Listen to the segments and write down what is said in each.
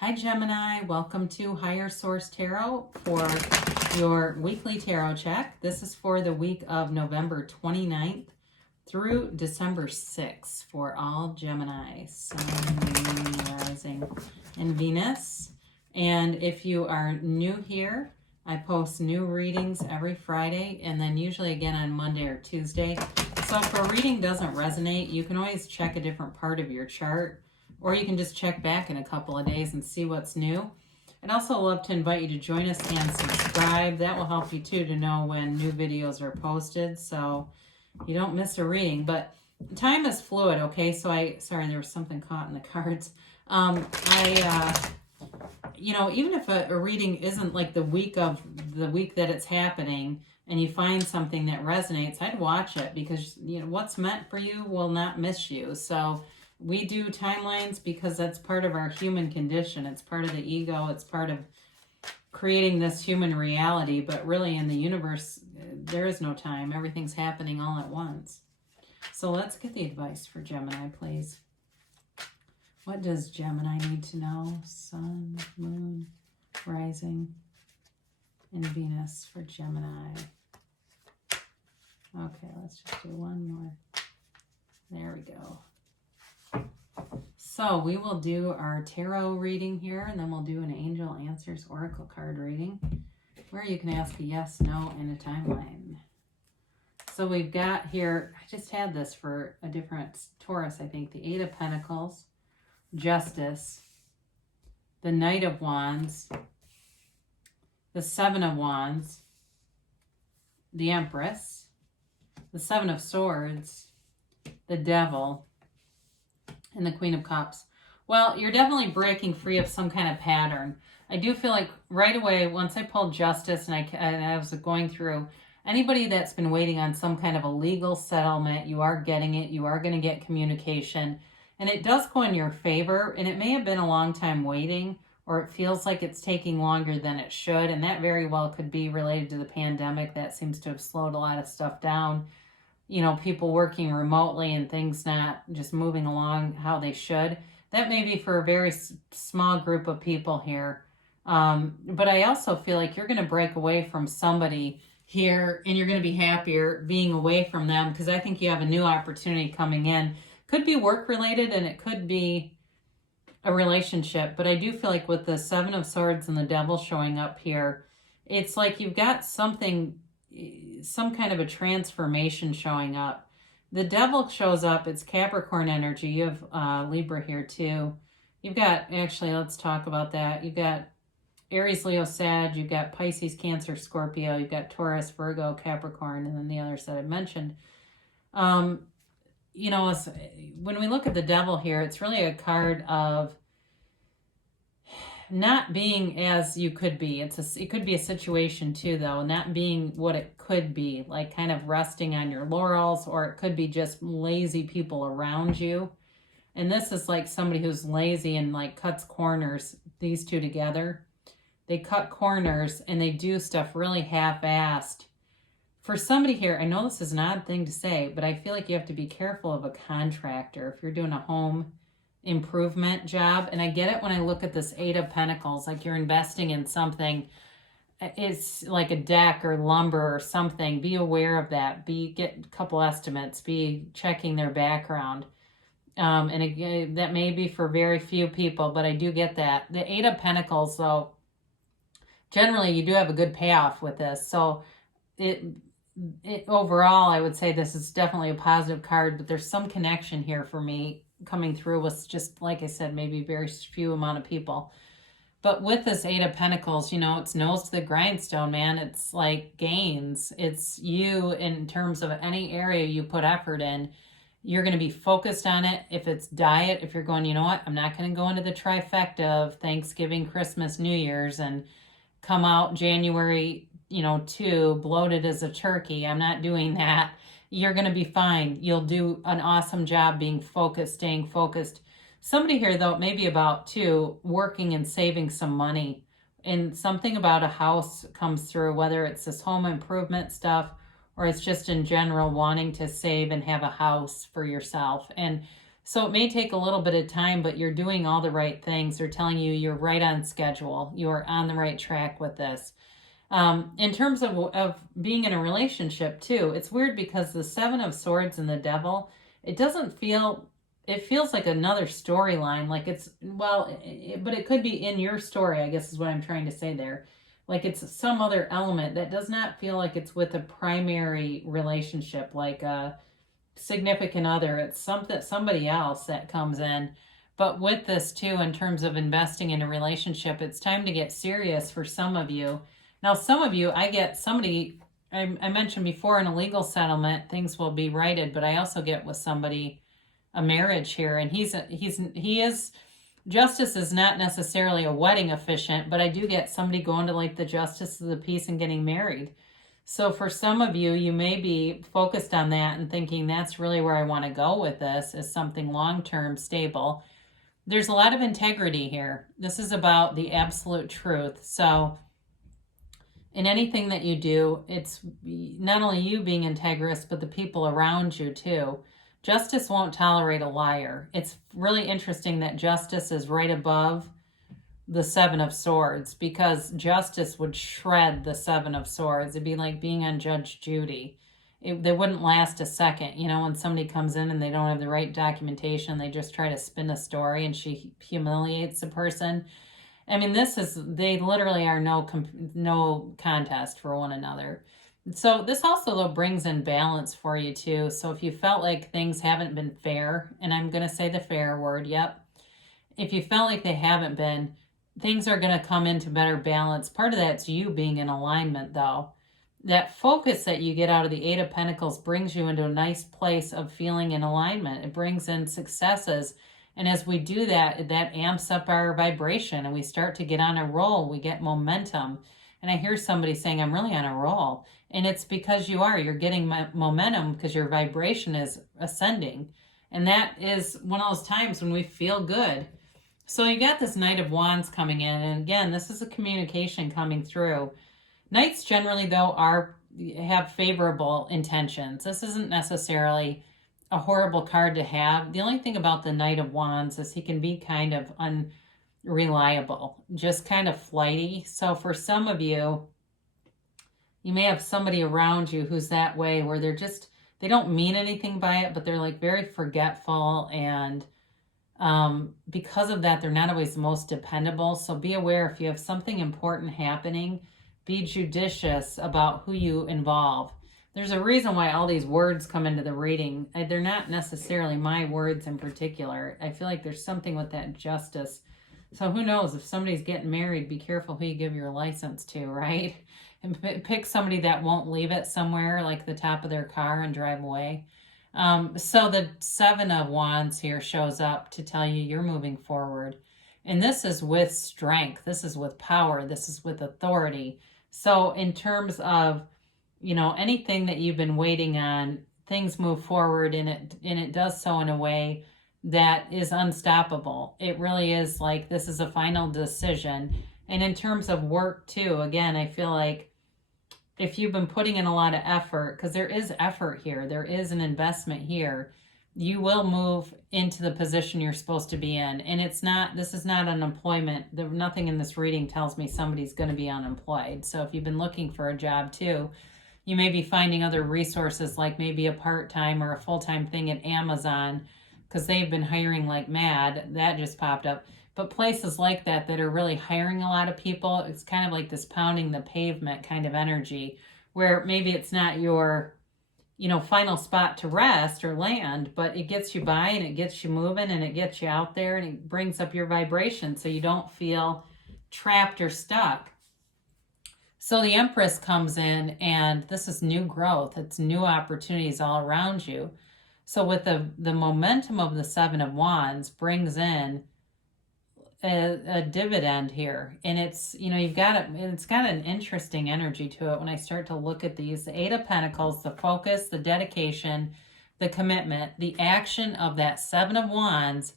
Hi Gemini, welcome to Higher Source Tarot for your weekly tarot check. This is for the week of November 29th through December 6th for all Gemini, Sun, Moon, Rising, and Venus. And if you are new here, I post new readings every Friday and then usually again on Monday or Tuesday. So if a reading doesn't resonate, you can always check a different part of your chart. Or you can just check back in a couple of days and see what's new. I'd also love to invite you to join us and subscribe. That will help you too to know when new videos are posted so you don't miss a reading. But time is fluid, okay? So sorry, there was something caught in the cards. Even if a reading isn't like the week that it's happening and you find something that resonates, I'd watch it because what's meant for you will not miss you. So we do timelines because that's part of our human condition. It's part of the ego. It's part of creating this human reality. But really in the universe, there is no time. Everything's happening all at once. So let's get the advice for Gemini, please. What does Gemini need to know? Sun, Moon, Rising, and Venus for Gemini. Okay, let's just do one more. There we go. So we will do our tarot reading here, and then we'll do an Angel Answers Oracle card reading, where you can ask a yes, no, and a timeline. So we've got here, I just had this for a different Taurus, I think, the Eight of Pentacles, Justice, the Knight of Wands, the Seven of Wands, the Empress, the Seven of Swords, the Devil, and the Queen of Cups. Well, you're definitely breaking free of some kind of pattern. I do feel like right away, once I pulled Justice and I was going through, anybody that's been waiting on some kind of a legal settlement, you are getting it. You are going to get communication. And it does go in your favor. And it may have been a long time waiting, or it feels like it's taking longer than it should. And that very well could be related to the pandemic. That seems to have slowed a lot of stuff down. People working remotely and things not just moving along how they should. That may be for a very small group of people here. But I also feel like you're going to break away from somebody here and you're going to be happier being away from them because I think you have a new opportunity coming in. Could be work related and it could be a relationship. But I do feel like with the Seven of Swords and the Devil showing up here, it's like you've got some kind of a transformation showing up. The Devil shows up, it's Capricorn energy. You have Libra here too. You've got, actually, let's talk about that. You've got Aries, Leo, Sag. You've got Pisces, Cancer, Scorpio. You've got Taurus, Virgo, Capricorn, and then the others that I mentioned. When we look at the Devil here, it's really a card of not being as you could be. It could be a situation too, though, not being what it could be, like kind of resting on your laurels, or it could be just lazy people around you. And this is like somebody who's lazy and like cuts corners, these two together. They cut corners and they do stuff really half-assed. For somebody here, I know this is an odd thing to say, but I feel like you have to be careful of a contractor if you're doing a home improvement job. And I get it when I look at this Eight of Pentacles, like you're investing in something. It's like a deck or lumber or something. Be aware of that. Get a couple estimates. Be checking their background. And again, that may be for very few people, but I do get that. The Eight of Pentacles, though, generally you do have a good payoff with this. So it overall, I would say this is definitely a positive card, but there's some connection here for me coming through with just, like I said, maybe very few amount of people. But with this Eight of Pentacles, it's nose to the grindstone, man. It's like gains. It's you in terms of any area you put effort in. You're going to be focused on it. If it's diet, if you're going, you know what, I'm not going to go into the trifecta of Thanksgiving, Christmas, New Year's, and come out January 2 bloated as a turkey. I'm not doing that. You're going to be fine. You'll do an awesome job being focused, staying focused. Somebody here, though, maybe about too, working and saving some money. And something about a house comes through, whether it's this home improvement stuff or it's just in general wanting to save and have a house for yourself. And So it may take a little bit of time, but you're doing all the right things. They're telling you you're right on schedule. You're on the right track with this. In terms of being in a relationship too, it's weird because the Seven of Swords and the Devil, it doesn't feel, it feels like another storyline. Like it's, well, but it could be in your story, I guess is what I'm trying to say there. Like it's some other element that does not feel like it's with a primary relationship, like a significant other. It's somebody else that comes in. But with this too, in terms of investing in a relationship, it's time to get serious for some of you. Now, some of you, I get somebody, I mentioned before, in a legal settlement, things will be righted, but I also get with somebody a marriage here, and he is, justice is not necessarily a wedding officiant, but I do get somebody going to like the justice of the peace and getting married. So for some of you, you may be focused on that and thinking that's really where I want to go with this, is something long-term, stable. There's a lot of integrity here. This is about the absolute truth. So in anything that you do, it's not only you being integrous, but the people around you too. Justice won't tolerate a liar. It's really interesting that justice is right above the Seven of Swords, because justice would shred the Seven of Swords. It'd be like being on Judge Judy. They wouldn't last a second. You know, when somebody comes in and they don't have the right documentation, they just try to spin a story and she humiliates the person. I mean, they literally are no contest for one another. So this also, though, brings in balance for you, too. So if you felt like things haven't been fair, and I'm going to say the fair word, yep. If you felt like they haven't been, things are going to come into better balance. Part of that's you being in alignment, though. That focus that you get out of the Eight of Pentacles brings you into a nice place of feeling in alignment. It brings in successes. And as we do that, that amps up our vibration and we start to get on a roll. We get momentum. And I hear somebody saying, I'm really on a roll. And it's because you are. You're getting momentum because your vibration is ascending. And that is one of those times when we feel good. So you got this Knight of Wands coming in. And again, this is a communication coming through. Knights generally, though, have favorable intentions. This isn't necessarily a horrible card to have. The only thing about the Knight of Wands is he can be kind of unreliable, just kind of flighty. So for some of you, you may have somebody around you who's that way, where they don't mean anything by it, but they're like very forgetful, and because of that, they're not always the most dependable. So be aware, if you have something important happening, be judicious about who you involve. There's a reason why all these words come into the reading. They're not necessarily my words in particular. I feel like there's something with that justice. So who knows, if somebody's getting married, be careful who you give your license to, right? And pick somebody that won't leave it somewhere like the top of their car and drive away. So the Seven of Wands here shows up to tell you you're moving forward. And this is with strength. This is with power. This is with authority. So in terms of, you know, anything that you've been waiting on, things move forward, and it does so in a way that is unstoppable. It really is like this is a final decision. And in terms of work too, again, I feel like if you've been putting in a lot of effort, because there is effort here, there is an investment here, you will move into the position you're supposed to be in. And this is not unemployment. Nothing in this reading tells me somebody's going to be unemployed. So if you've been looking for a job too, you may be finding other resources, like maybe a part-time or a full-time thing at Amazon, because they've been hiring like mad. That just popped up. But places like that are really hiring a lot of people, it's kind of like this pounding the pavement kind of energy, where maybe it's not your, final spot to rest or land, but it gets you by and it gets you moving and it gets you out there and it brings up your vibration so you don't feel trapped or stuck. So the Empress comes in, and this is new growth. It's new opportunities all around you. So with the momentum of the Seven of Wands brings in a dividend here, and it's it's got an interesting energy to it when I start to look at these. The Eight of Pentacles, the focus, the dedication, the commitment, the action of that Seven of Wands,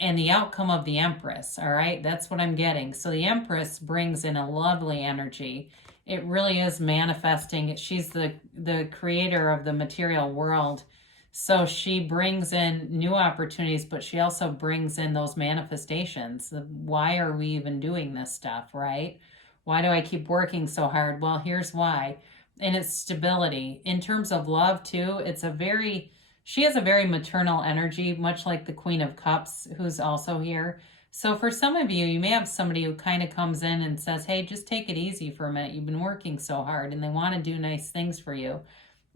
and the outcome of the Empress. All right, that's what I'm getting. So the Empress brings in a lovely energy. It really is manifesting. She's the creator of the material world. So she brings in new opportunities, but she also brings in those manifestations. Why are we even doing this stuff, right? Why do I keep working so hard? Well, here's why. And it's stability. In terms of love, too, she has a very maternal energy, much like the Queen of Cups, who's also here. So for some of you, you may have somebody who kind of comes in and says, hey, just take it easy for a minute. You've been working so hard, and they want to do nice things for you.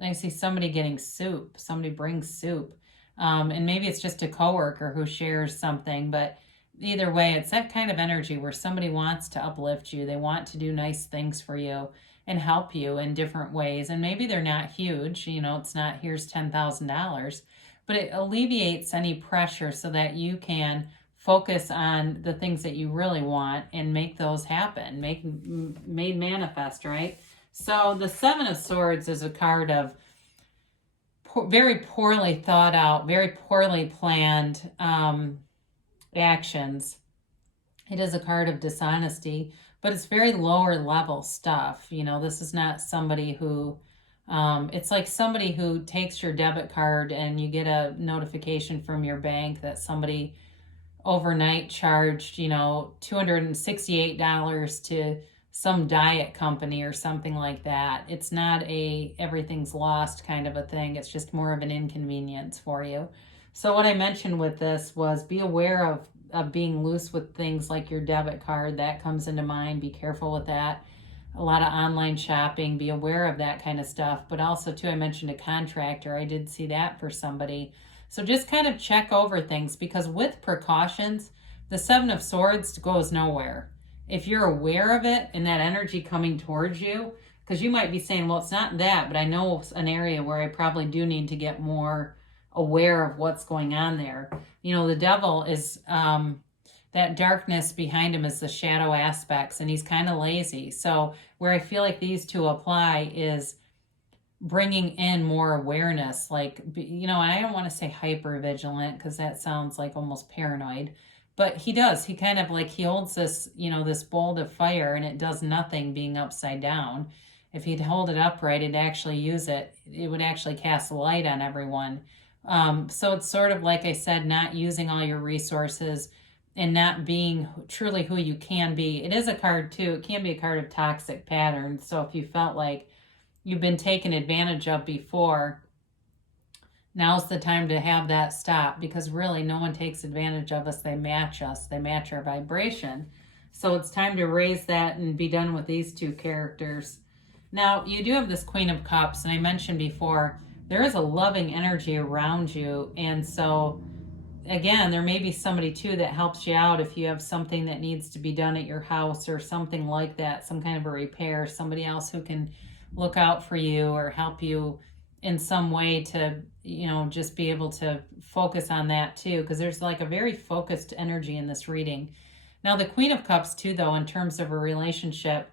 I see somebody getting soup. Somebody brings soup. And maybe it's just a coworker who shares something, but either way, it's that kind of energy where somebody wants to uplift you. They want to do nice things for you and help you in different ways. And maybe they're not huge, it's not here's $10,000, but it alleviates any pressure so that you can focus on the things that you really want and make those happen, made manifest, right? So the Seven of Swords is a card of very poorly thought out, very poorly planned actions. It is a card of dishonesty, but it's very lower level stuff. This is not somebody who, it's like somebody who takes your debit card and you get a notification from your bank that somebody overnight charged, $268 to some diet company or something like that. It's not everything's lost kind of a thing. It's just more of an inconvenience for you. So what I mentioned with this was be aware of being loose with things like your debit card. That comes into mind. Be careful with that. A lot of online shopping. Be aware of that kind of stuff. But also, too, I mentioned a contractor. I did see that for somebody. So just kind of check over things, because with precautions, the Seven of Swords goes nowhere. If you're aware of it and that energy coming towards you, because you might be saying, well, it's not that, but I know an area where I probably do need to get more aware of what's going on there. The devil is, that darkness behind him is the shadow aspects, and he's kind of lazy. So where I feel like these two apply is bringing in more awareness, like, I don't want to say hyper vigilant because that sounds like almost paranoid, but he kind of like, he holds this, this bowl of fire, and it does nothing being upside down. If he'd hold it upright and actually use it, it would actually cast light on everyone. So it's sort of like I said, not using all your resources and not being truly who you can be. It is a card too. It can be a card of toxic patterns. So if you felt like you've been taken advantage of before, now's the time to have that stop, because really no one takes advantage of us. They match us. They match our vibration. So it's time to raise that and be done with these two characters. Now, you do have this Queen of Cups, and I mentioned before, there is a loving energy around you. And so, again, there may be somebody, too, that helps you out if you have something that needs to be done at your house or something like that, some kind of a repair, somebody else who can look out for you or help you in some way to, just be able to focus on that, too, because there's like a very focused energy in this reading. Now, the Queen of Cups, too, though, in terms of a relationship,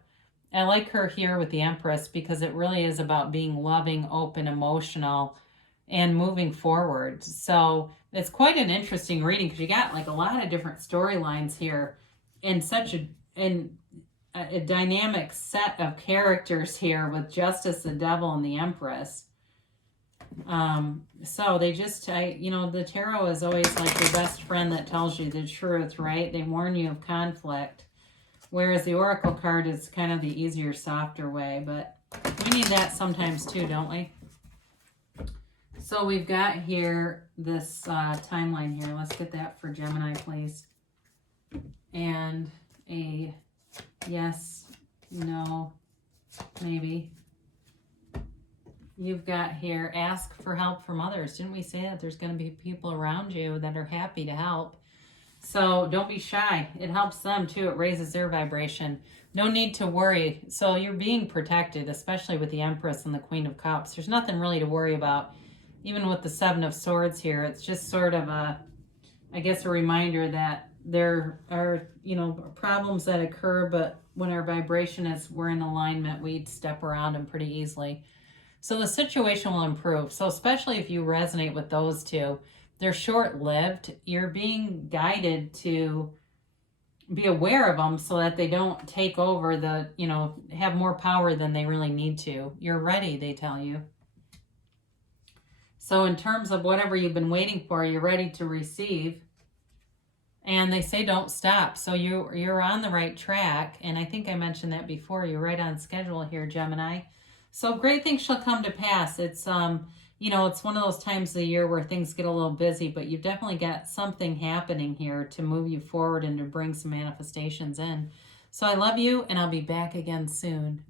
I like her here with the Empress because it really is about being loving, open, emotional, and moving forward. So it's quite an interesting reading because you got like a lot of different storylines here and such a dynamic set of characters here with Justice, the Devil, and the Empress. So they just, the tarot is always like your best friend that tells you the truth, right? They warn you of conflict. Whereas the Oracle card is kind of the easier, softer way. But we need that sometimes too, don't we? So we've got here this timeline here. Let's get that for Gemini, please. And a yes, no, maybe. You've got here, ask for help from others. Didn't we say that there's going to be people around you that are happy to help? So don't be shy. It helps them too. It raises their vibration. No need to worry. So you're being protected, especially with the Empress and the Queen of Cups. There's nothing really to worry about. Even with the Seven of Swords here, it's just sort of a reminder that there are, problems that occur, but when our vibration is, we're in alignment, we step around them pretty easily. So the situation will improve. So especially if you resonate with those two, they're short-lived. You're being guided to be aware of them so that they don't take over have more power than they really need to. You're ready, they tell you. So in terms of whatever you've been waiting for, you're ready to receive. And they say don't stop. So you're on the right track. And I think I mentioned that before. You're right on schedule here, Gemini. So great things shall come to pass. It's it's one of those times of the year where things get a little busy, but you've definitely got something happening here to move you forward and to bring some manifestations in. So I love you, and I'll be back again soon.